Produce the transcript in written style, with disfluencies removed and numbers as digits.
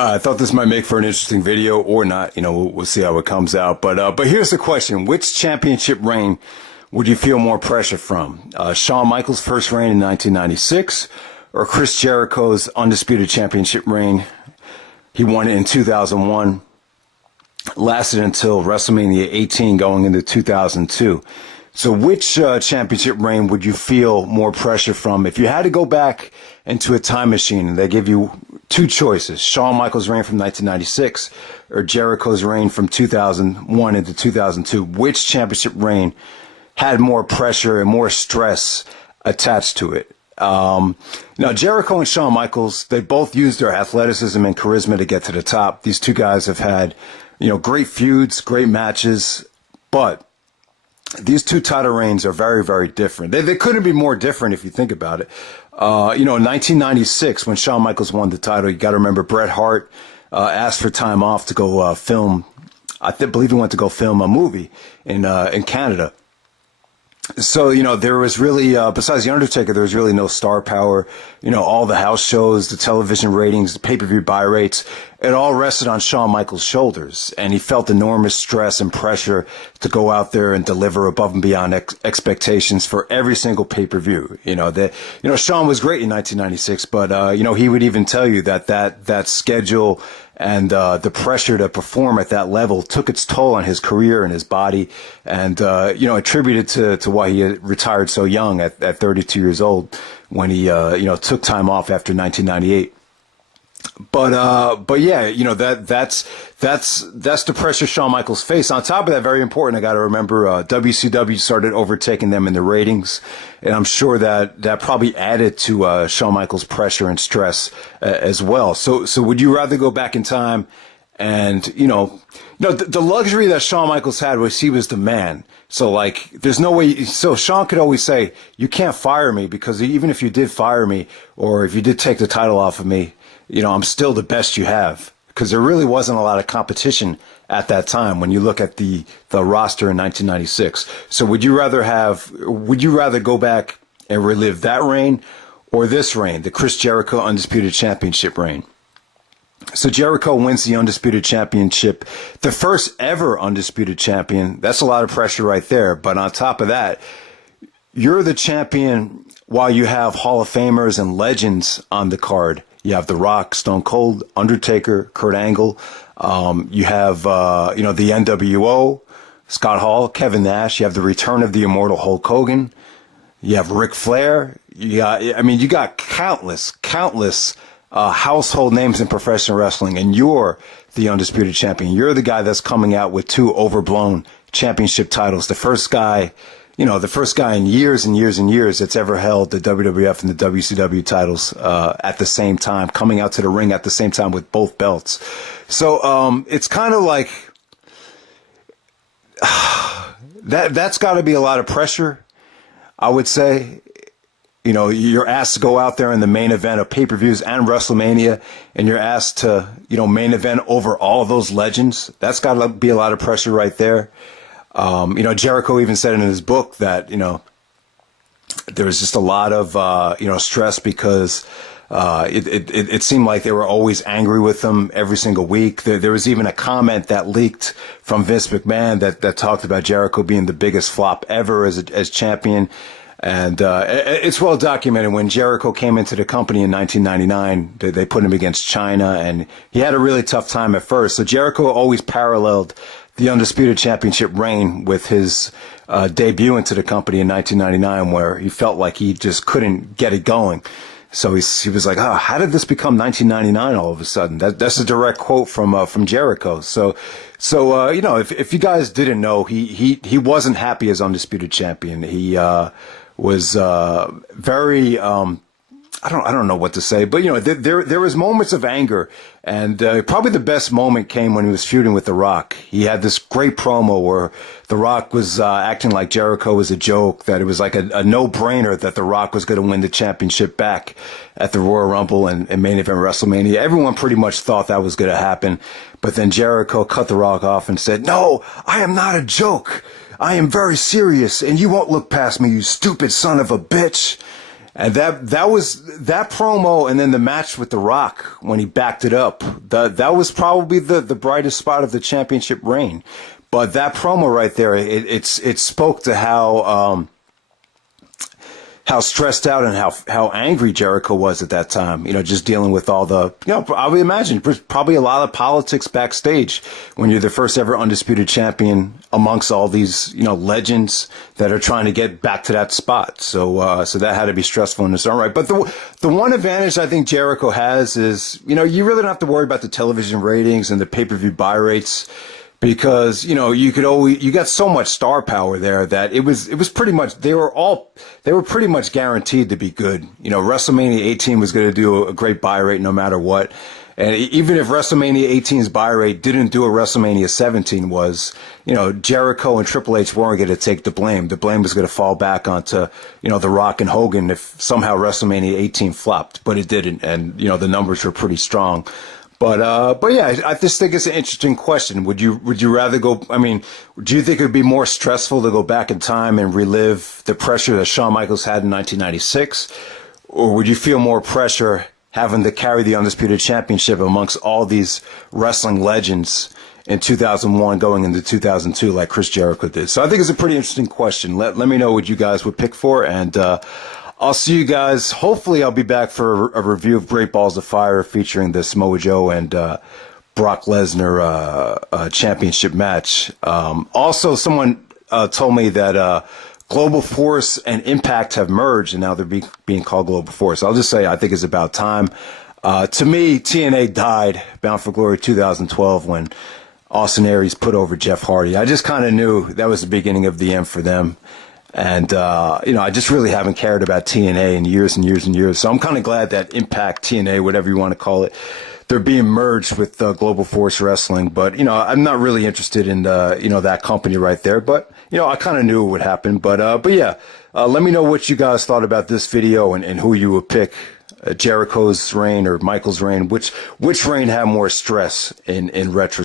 I thought this might make for an interesting video or not. We'll see how it comes out. But here's the question. Which championship reign would you feel more pressure from? Shawn Michaels' first reign in 1996 or Chris Jericho's undisputed championship reign? He won it in 2001, lasted until WrestleMania 18 going into 2002. So which championship reign would you feel more pressure from? If you had to go back into a time machine and they give you two choices, Shawn Michaels' reign from 1996 or Jericho's reign from 2001 into 2002, which championship reign had more pressure and more stress attached to it? Now, Jericho and Shawn Michaels, they both used their athleticism and charisma to get to the top. These two guys have had, great feuds, great matches, but these two title reigns are very, very different. They couldn't be more different if you think about it. In 1996, when Shawn Michaels won the title, you got to remember Bret Hart asked for time off to go film. Believe he went to go film a movie in Canada. So, there was really, besides The Undertaker, there was really no star power. All the house shows, the television ratings, the pay-per-view buy rates, it all rested on Shawn Michaels' shoulders. And he felt enormous stress and pressure to go out there and deliver above and beyond expectations for every single pay-per-view. Shawn was great in 1996, but, he would even tell you that schedule and the pressure to perform at that level took its toll on his career and his body, and attributed to why he retired so young at 32 years old when he took time off after 1998. But yeah, that's the pressure Shawn Michaels faced. On top of that, very important, I got to remember, WCW started overtaking them in the ratings, and I'm sure that probably added to Shawn Michaels' pressure and stress as well. So would you rather go back in time and the luxury that Shawn Michaels had was he was the man. So there's no way. So Shawn could always say, "You can't fire me, because even if you did fire me, or if you did take the title off of me, I'm still the best you have," because there really wasn't a lot of competition at that time when you look at the roster in 1996. So would you rather go back and relive that reign or this reign, the Chris Jericho Undisputed Championship reign? So Jericho wins the Undisputed Championship, the first ever Undisputed Champion. That's a lot of pressure right there. But on top of that, you're the champion while you have Hall of Famers and legends on the card. You have The Rock, Stone Cold, Undertaker, Kurt Angle. You have, the NWO, Scott Hall, Kevin Nash. You have the return of the immortal Hulk Hogan. You have Ric Flair. You got countless household names in professional wrestling, and you're the undisputed champion. You're the guy that's coming out with two overblown championship titles. The first guy in years and years and years that's ever held the WWF and the WCW titles at the same time, coming out to the ring at the same time with both belts. So it's kind of like that's got to be a lot of pressure, I would say. You're asked to go out there in the main event of pay-per-views and WrestleMania, and you're asked to, main event over all of those legends. That's got to be a lot of pressure right there. Jericho even said in his book that, there was just a lot of, stress because it seemed like they were always angry with him every single week. There was even a comment that leaked from Vince McMahon that talked about Jericho being the biggest flop ever as champion. And it's well documented. When Jericho came into the company in 1999, they put him against China, and he had a really tough time at first. So Jericho always paralleled the Undisputed Championship reign with his debut into the company in 1999, where he felt like he just couldn't get it going. So he was like, "Oh, how did this become 1999 all of a sudden?" That's a direct quote from Jericho. So if you guys didn't know, he wasn't happy as Undisputed Champion. He was very I don't know what to say, but there was moments of anger, and probably the best moment came when he was feuding with The Rock. He had this great promo where The Rock was acting like Jericho was a joke, that it was like a no-brainer that The Rock was going to win the championship back at the Royal Rumble and main event WrestleMania. Everyone pretty much thought that was going to happen, but then Jericho cut The Rock off and said, "No, I am not a joke. I am very serious, and you won't look past me, you stupid son of a bitch." And that was that promo, and then the match with The Rock when he backed it up. That was probably the brightest spot of the championship reign. But that promo right there, it spoke to how stressed out and how angry Jericho was at that time. You know, just dealing with all the, you know, I would imagine probably a lot of politics backstage when you're the first ever undisputed champion amongst all these, you know, legends that are trying to get back to that spot. So that had to be stressful in its own right. But the one advantage I think Jericho has is, you know, you really don't have to worry about the television ratings and the pay-per-view buy rates, because, you know, you got so much star power there that it was pretty much, they were pretty much guaranteed to be good. You know, WrestleMania 18 was going to do a great buy rate no matter what. And even if WrestleMania 18's buy rate didn't do what WrestleMania 17 was, you know, Jericho and Triple H weren't going to take the blame. The blame was going to fall back onto, you know, The Rock and Hogan if somehow WrestleMania 18 flopped, but it didn't. And, you know, the numbers were pretty strong. But yeah, I just think it's an interesting question. Would you rather go, I mean, do you think it would be more stressful to go back in time and relive the pressure that Shawn Michaels had in 1996? Or would you feel more pressure having to carry the Undisputed Championship amongst all these wrestling legends in 2001 going into 2002 like Chris Jericho did? So I think it's a pretty interesting question. Let me know what you guys would pick for, and I'll see you guys. Hopefully, I'll be back for a review of Great Balls of Fire featuring the Samoa Joe and Brock Lesnar championship match. Also, someone told me that Global Force and Impact have merged, and now they're being called Global Force. I'll just say I think it's about time. To me, TNA died, Bound for Glory 2012, when Austin Aries put over Jeff Hardy. I just kind of knew that was the beginning of the end for them. And, you know, I just really haven't cared about TNA in years and years and years. So I'm kind of glad that Impact, TNA, whatever you want to call it, they're being merged with Global Force Wrestling. But, you know, I'm not really interested in, you know, that company right there. But, you know, I kind of knew it would happen. But yeah, let me know what you guys thought about this video and who you would pick, Jericho's reign or Michael's reign. Which reign had more stress in retro?